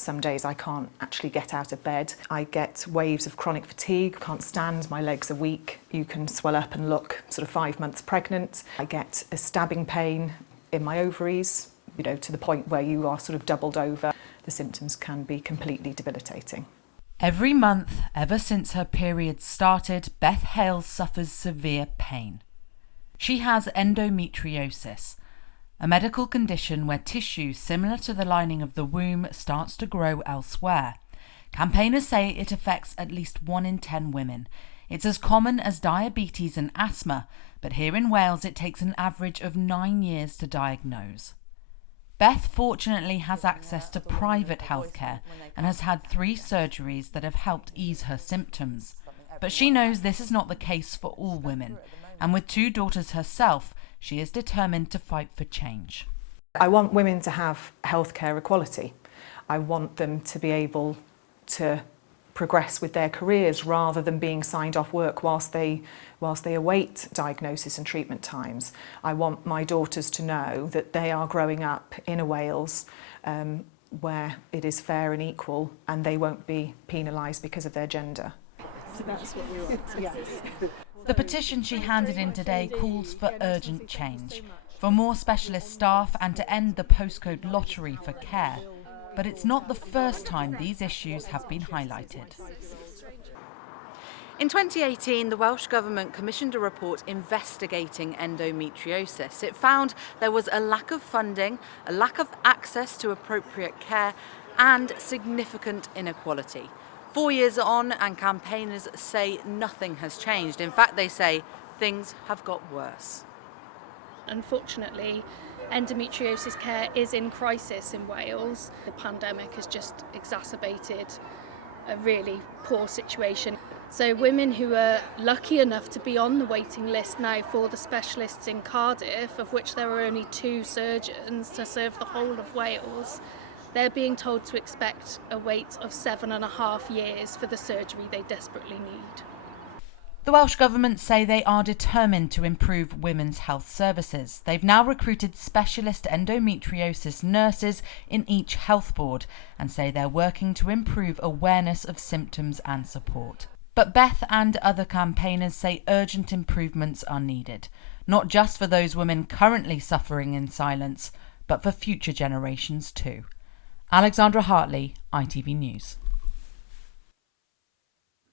Some days I can't actually get out of bed. I get waves of chronic fatigue, can't stand, my legs are weak. You can swell up and look sort of 5 months pregnant. I get a stabbing pain in my ovaries, to the point where you are sort of doubled over. The symptoms can be completely debilitating. Every month, ever since her period started, Beth Hales suffers severe pain. She has endometriosis, a medical condition where tissue similar to the lining of the womb starts to grow elsewhere. Campaigners say it affects at least 1 in 10 women. It's as common as diabetes and asthma, but here in Wales it takes an average of 9 years to diagnose. Beth fortunately has access to private healthcare and has had 3 surgeries that have helped ease her symptoms. But she knows this is not the case for all women, and with 2 daughters herself, she is determined to fight for change. I want women to have healthcare equality. I want them to be able to progress with their careers rather than being signed off work whilst they await diagnosis and treatment times. I want my daughters to know that they are growing up in a Wales where it is fair and equal, and they won't be penalised because of their gender. So that's what we want. Yes. The petition she handed in today calls for urgent change, for more specialist staff and to end the postcode lottery for care. But it's not the first time these issues have been highlighted. In 2018, the Welsh Government commissioned a report investigating endometriosis. It found there was a lack of funding, a lack of access to appropriate care, and significant inequality. 4 years on, and campaigners say nothing has changed. In fact, they say things have got worse. Unfortunately, endometriosis care is in crisis in Wales. The pandemic has just exacerbated a really poor situation. So women who are lucky enough to be on the waiting list now for the specialists in Cardiff, of which there are only 2 surgeons to serve the whole of Wales, they're being told to expect a wait of 7.5 years for the surgery they desperately need. The Welsh Government say they are determined to improve women's health services. They've now recruited specialist endometriosis nurses in each health board and say they're working to improve awareness of symptoms and support. But Beth and other campaigners say urgent improvements are needed, not just for those women currently suffering in silence, but for future generations too. Alexandra Hartley, ITV News.